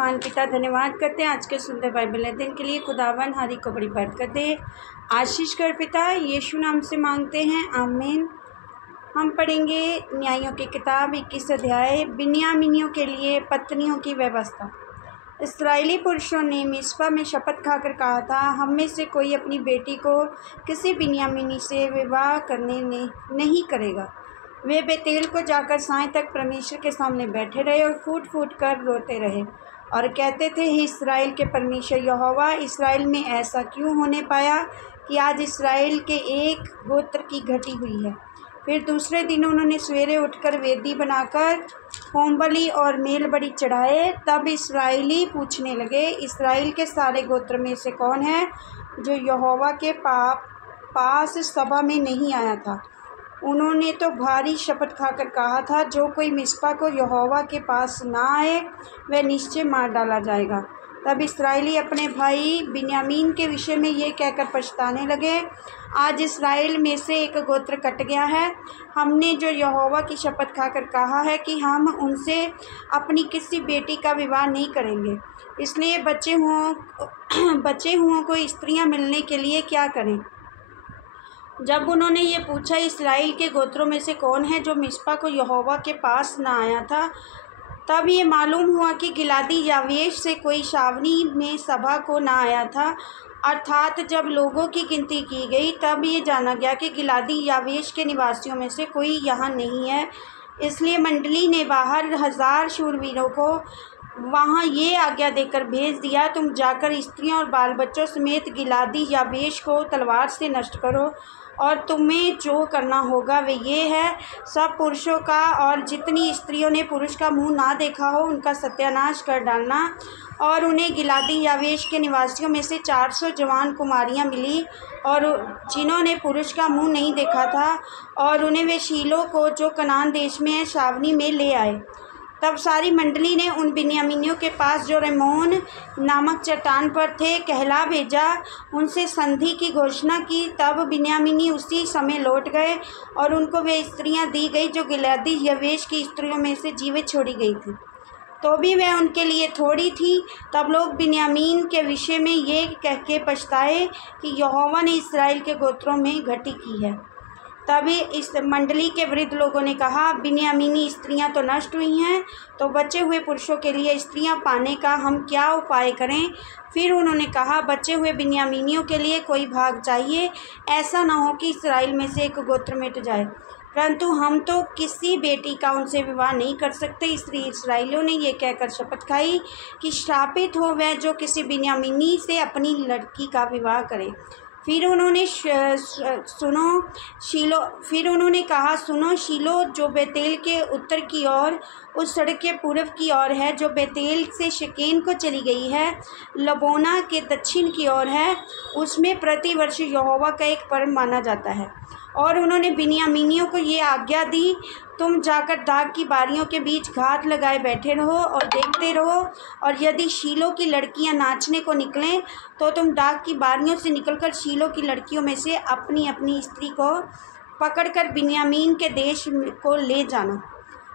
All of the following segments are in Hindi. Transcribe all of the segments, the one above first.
आसमान पिता धन्यवाद करते हैं आज के सुंदर बाइबल अध्ययन के लिए। खुदावन हरी को बड़ी बरकत दे, आशीष कर पिता, यीशु नाम से मांगते हैं, आमीन। हम पढ़ेंगे न्यायों की किताब 21 अध्याय, बिन्यामीनियों के लिए पत्नियों की व्यवस्था। इस्राएली पुरुषों ने मिस्पा में शपथ खाकर कहा था, हम में से कोई अपनी बेटी को किसी बिन्यामीनी से विवाह करने नहीं करेगा। वे बेतेल को जाकर साय तक परमेश्वर के सामने बैठे रहे और फूट फूट कर रोते रहे और कहते थे, हे इस्राएल के परमेश्वर यहोवा, इस्राएल में ऐसा क्यों होने पाया कि आज इस्राएल के एक गोत्र की घटी हुई है। फिर दूसरे दिन उन्होंने सवेरे उठकर वेदी बनाकर होमबलि और मेल बलि चढ़ाए। तब इस्राएली पूछने लगे, इस्राएल के सारे गोत्र में से कौन है जो यहोवा के पास सभा में नहीं आया था। उन्होंने तो भारी शपथ खाकर कहा था, जो कोई मिस्पा को यहोवा के पास ना आए वह निश्चय मार डाला जाएगा। तब इस्राएली अपने भाई बिन्यामीन के विषय में ये कहकर पछताने लगे, आज इस्राएल में से एक गोत्र कट गया है। हमने जो यहोवा की शपथ खाकर कहा है कि हम उनसे अपनी किसी बेटी का विवाह नहीं करेंगे, इसलिए बचे हुओं को स्त्रियां मिलने के लिए क्या करें। जब उन्होंने ये पूछा, इस्राएल के गोत्रों में से कौन है जो मिस्पा को यहोवा के पास न आया था, तब ये मालूम हुआ कि गिलादी यावेश से कोई शावनी में सभा को न आया था। अर्थात जब लोगों की गिनती की गई तब ये जाना गया कि गिलादी यावेश के निवासियों में से कोई यहाँ नहीं है। इसलिए मंडली ने बाहर 1000 शूरवीरों को वहाँ ये आज्ञा देकर भेज दिया, तुम जाकर स्त्रियों और बाल बच्चों समेत गिलादी यावेश को तलवार से नष्ट करो, और तुम्हें जो करना होगा वे ये है, सब पुरुषों का और जितनी स्त्रियों ने पुरुष का मुंह ना देखा हो उनका सत्यानाश कर डालना। और उन्हें गिलादी यावेश के निवासियों में से 400 जवान कुमारियां मिली और जिन्होंने पुरुष का मुंह नहीं देखा था, और उन्हें वे शीलो को जो कनान देश में है छावनी में ले आए। तब सारी मंडली ने उन बिन्यामीनियों के पास जो रेमोन नामक चट्टान पर थे कहला भेजा, उनसे संधि की घोषणा की। तब बिन्यामीनी उसी समय लौट गए और उनको वे स्त्रियां दी गई जो गिलादी यावेश की स्त्रियों में से जीवित छोड़ी गई थी, तो भी वह उनके लिए थोड़ी थी। तब लोग बिन्यामीन के विषय में ये कह के पछताए कि यहोवा ने इस्राएल के गोत्रों में घटी की है। तभी इस मंडली के वृद्ध लोगों ने कहा, बिन्यामीनी स्त्रियां तो नष्ट हुई हैं, तो बचे हुए पुरुषों के लिए स्त्रियां पाने का हम क्या उपाय करें। फिर उन्होंने कहा, बचे हुए बिन्यामीनियों के लिए कोई भाग चाहिए, ऐसा ना हो कि इस्राएल में से एक गोत्र मिट जाए, परंतु हम तो किसी बेटी का उनसे विवाह नहीं कर सकते। इसलिए इस्राएलियों ने यह कहकर शपथ खाई कि श्रापित हो वह जो किसी बिन्यामीनी से अपनी लड़की का विवाह करे। फिर उन्होंने कहा, सुनो, शीलो जो बेतेल के उत्तर की ओर उस सड़क के पूर्व की ओर है जो बेतेल से शकेन को चली गई है, लबोना के दक्षिण की ओर है, उसमें प्रति वर्ष यहोवा का एक पर्व माना जाता है। और उन्होंने बिन्यामीनियों को ये आज्ञा दी, तुम जाकर दाग की बारियों के बीच घात लगाए बैठे रहो और देखते रहो, और यदि शीलो की लड़कियां नाचने को निकलें तो तुम दाग की बारियों से निकलकर शीलो की लड़कियों में से अपनी अपनी स्त्री को पकड़कर बिन्यामीन के देश को ले जाना।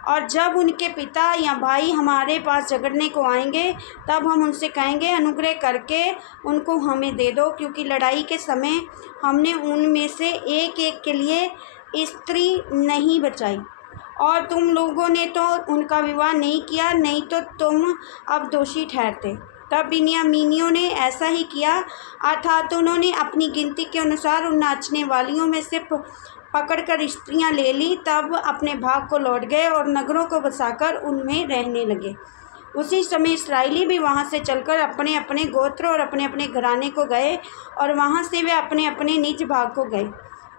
और जब उनके पिता या भाई हमारे पास झगड़ने को आएंगे तब हम उनसे कहेंगे, अनुग्रह करके उनको हमें दे दो, क्योंकि लड़ाई के समय हमने उनमें से एक एक के लिए स्त्री नहीं बचाई, और तुम लोगों ने तो उनका विवाह नहीं किया, नहीं तो तुम अब दोषी ठहरते। तब बिन्यामीनियों ने ऐसा ही किया, अर्थात उन्होंने अपनी गिनती के अनुसार उन नाचने वालियों में से पकड़कर स्त्रियां ले ली। तब अपने भाग को लौट गए और नगरों को बसाकर उनमें रहने लगे। उसी समय इस्राएली भी वहां से चलकर अपने अपने गोत्र और अपने अपने घराने को गए, और वहां से वे अपने अपने निज भाग को गए।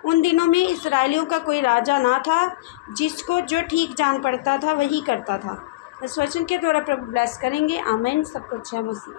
उन दिनों में इस्राएलियों का कोई राजा ना था, जिसको जो ठीक जान पड़ता था वही करता था। इस वचन के द्वारा प्रभु ब्लेस करेंगे, आमीन। सबको अच्छा मसीह।